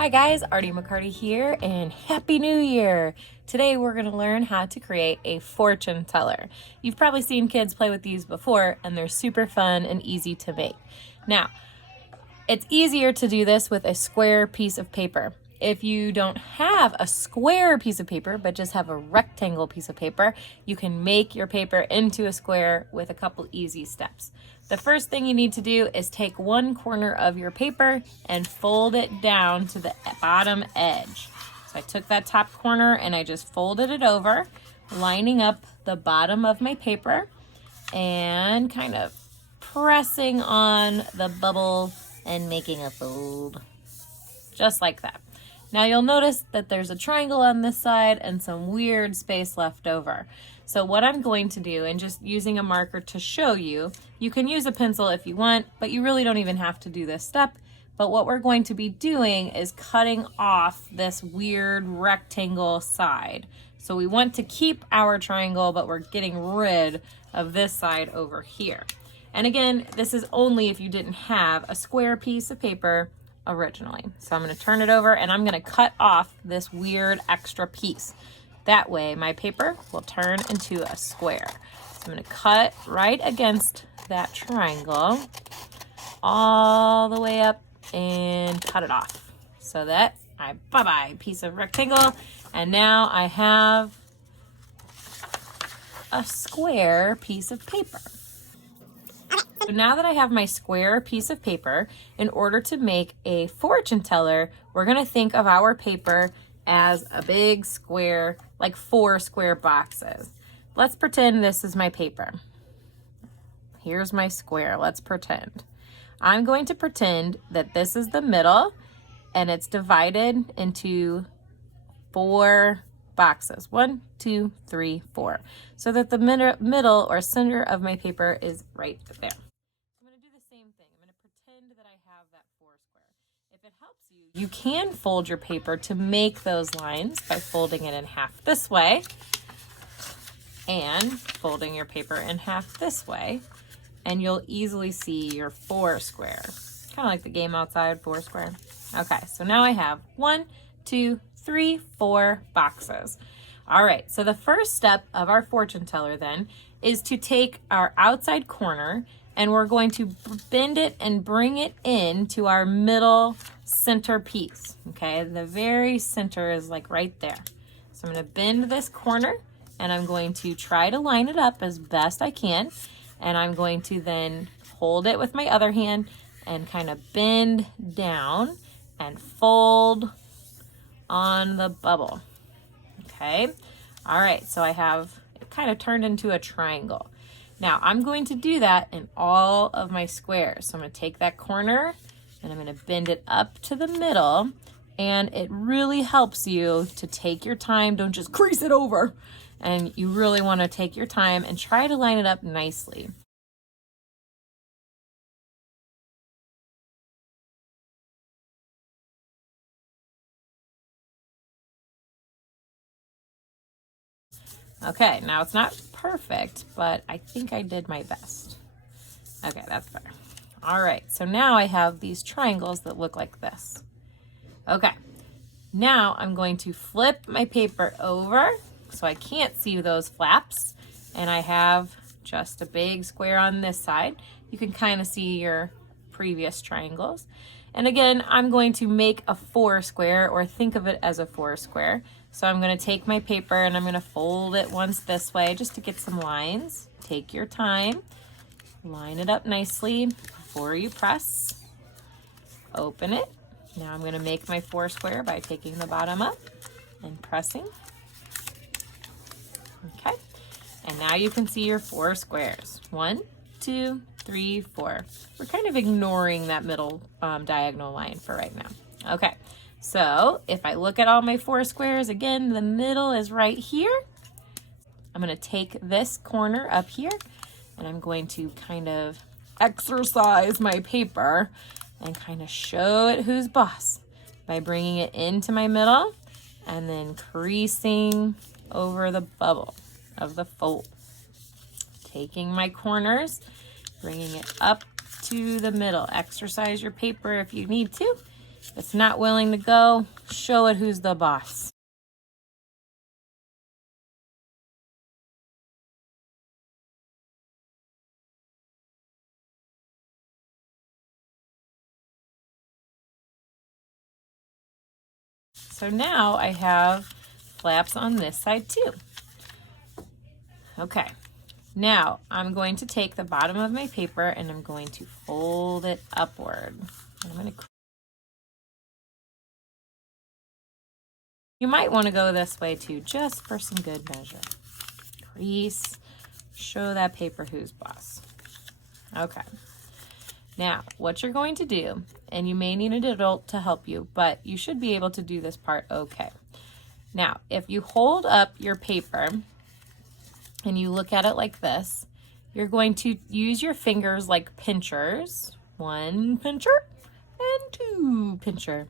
Hi guys, Artie McCarty here, and Happy New Year! Today we're going to learn how to create a fortune teller. You've probably seen kids play with these before, and they're super fun and easy to make. Now, it's easier to do this with a square piece of paper. If you don't have a square piece of paper, but just have a rectangle piece of paper, you can make your paper into a square with a couple easy steps. The first thing you need to do is take one corner of your paper and fold it down to the bottom edge. So I took that top corner and I just folded it over, lining up the bottom of my paper and kind of pressing on the bubble and making a fold, just like that. Now you'll notice that there's a triangle on this side and some weird space left over. So what I'm going to do, and just using a marker to show you, you can use a pencil if you want, but you really don't even have to do this step. But what we're going to be doing is cutting off this weird rectangle side. So we want to keep our triangle, but we're getting rid of this side over here. And again, this is only if you didn't have a square piece of paper originally. So I'm going to turn it over and I'm going to cut off this weird extra piece. That way my paper will turn into a square. So I'm going to cut right against that triangle all the way up and cut it off so that bye-bye piece of rectangle. And now I have a square piece of paper. So now that I have my square piece of paper, in order to make a fortune teller, we're going to think of our paper as a big square, like 4 square boxes. Let's pretend this is my paper. Here's my square. Let's pretend. I'm going to pretend that this is the middle and it's divided into 4 boxes. 1, 2, 3, 4. So that the middle or center of my paper is right there. If it helps you, you can fold your paper to make those lines by folding it in half this way and folding your paper in half this way, and you'll easily see your 4 square. Kind of like the game outside, 4 square. Okay, so now I have 1, 2, 3, 4 boxes. All right, so the first step of our fortune teller then is to take our outside corner and we're going to bend it and bring it into our middle center piece. Okay, the very center is like right there. So I'm going to bend this corner and I'm going to try to line it up as best I can. And I'm going to then hold it with my other hand and kind of bend down and fold on the bubble. Okay, all right, so I have it kind of turned into a triangle. Now I'm going to do that in all of my squares. So I'm going to take that corner and I'm going to bend it up to the middle, and it really helps you to take your time. Don't just crease it over, and you really want to take your time and try to line it up nicely. Okay, now it's not perfect, but I think I did my best. Okay, that's better. All right, so now I have these triangles that look like this. Okay, now I'm going to flip my paper over so I can't see those flaps, and I have just a big square on this side. You can kind of see your previous triangles. And again, I'm going to make a 4 square, or think of it as a 4 square. So I'm going to take my paper and I'm going to fold it once this way just to get some lines. Take your time, line it up nicely before you press. Open it. Now I'm going to make my 4 square by taking the bottom up and pressing. Okay, and now you can see your 4 squares. 1, 2, 3, 4. We're kind of ignoring that middle diagonal line for right now. Okay, so if I look at all my 4 squares, again, the middle is right here. I'm going to take this corner up here and I'm going to kind of exercise my paper and kind of show it who's boss by bringing it into my middle and then creasing over the bubble of the fold. Taking my corners, bringing it up to the middle. Exercise your paper if you need to, If it's not willing to go, show it who's the boss. So now I have flaps on this side too. Okay, now I'm going to take the bottom of my paper and I'm going to fold it upward. You might want to go this way too, just for some good measure. Crease, show that paper who's boss. Okay. Now, what you're going to do, and you may need an adult to help you, but you should be able to do this part okay. Now, if you hold up your paper and you look at it like this, you're going to use your fingers like pinchers. 1 pincher and 2 pincher.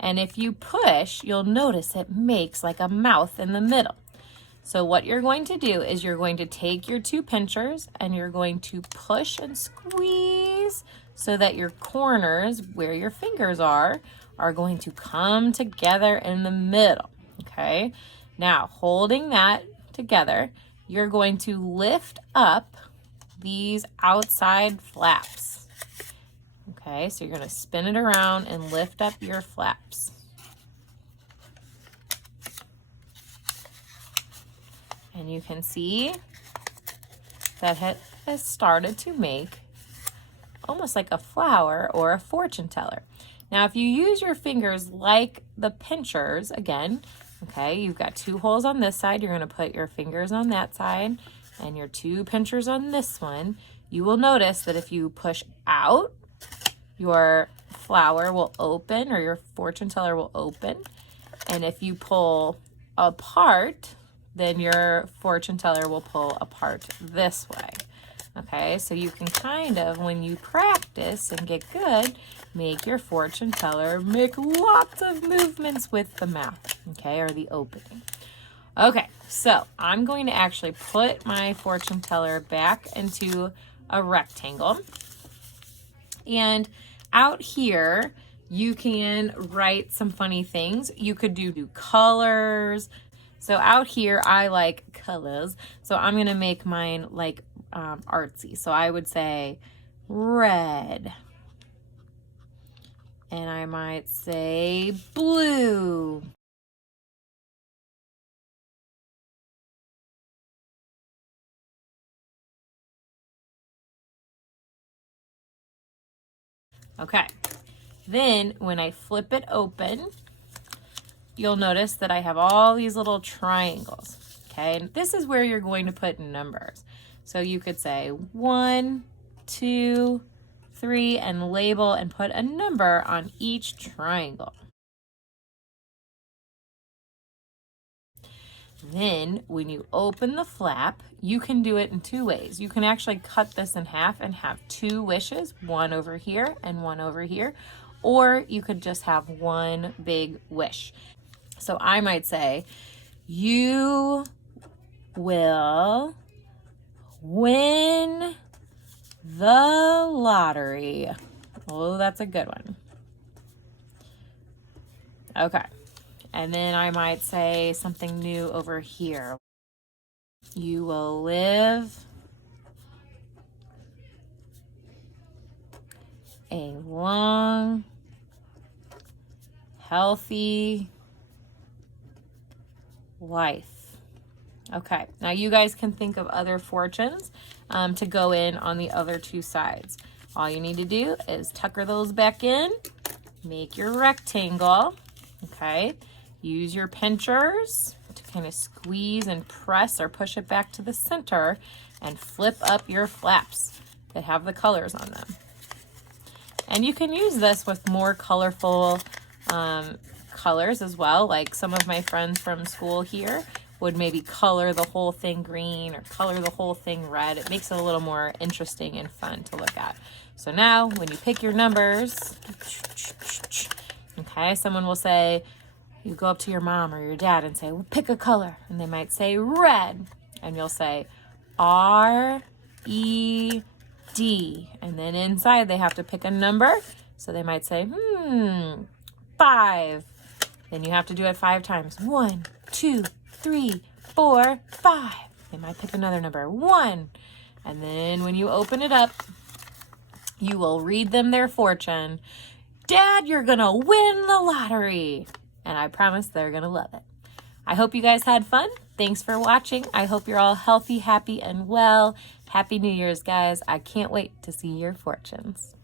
And if you push, you'll notice it makes like a mouth in the middle. So what you're going to do is you're going to take your 2 pinchers and you're going to push and squeeze so that your corners where your fingers are going to come together in the middle, okay? Now, holding that together, you're going to lift up these outside flaps, okay? So you're going to spin it around and lift up your flaps. And you can see that it has started to make almost like a flower or a fortune teller. Now, if you use your fingers like the pinchers, again, okay, you've got 2 holes on this side. You're going to put your fingers on that side and your 2 pinchers on this one. You will notice that if you push out, your flower will open or your fortune teller will open. And if you pull apart, then your fortune teller will pull apart this way. Okay, so you can kind of, when you practice and get good, make your fortune teller make lots of movements with the mouth, okay, or the opening. Okay, so I'm going to actually put my fortune teller back into a rectangle. And out here, you can write some funny things. You could do colors. So out here, I like colors. So I'm going to make mine like artsy. So I would say red. And I might say blue. Okay. Then when I flip it open, you'll notice that I have all these little triangles. Okay, and this is where you're going to put numbers. So you could say 1, 2, 3, and label and put a number on each triangle. Then when you open the flap, you can do it in 2 ways. You can actually cut this in half and have 2 wishes, one over here and one over here, or you could just have one big wish. So I might say, you will win the lottery. Oh, that's a good one. Okay. And then I might say something new over here. You will live a long, healthy life. Okay, now you guys can think of other fortunes to go in on the other 2 sides. All you need to do is tucker those back in, make your rectangle, okay? Use your pinchers to kind of squeeze and press or push it back to the center and flip up your flaps that have the colors on them. And you can use this with more colorful colors as well. Like some of my friends from school here would maybe color the whole thing green or color the whole thing red. It makes it a little more interesting and fun to look at. So now when you pick your numbers, okay, someone will say, you go up to your mom or your dad and say, well, pick a color. And they might say red. And you'll say R-E-D. And then inside they have to pick a number. So they might say, 5. Then you have to do it 5 times. 1, 2, 3, 4, 5. They might pick another number. 1. And then when you open it up, you will read them their fortune. Dad, you're going to win the lottery. And I promise they're going to love it. I hope you guys had fun. Thanks for watching. I hope you're all healthy, happy, and well. Happy New Year's, guys. I can't wait to see your fortunes.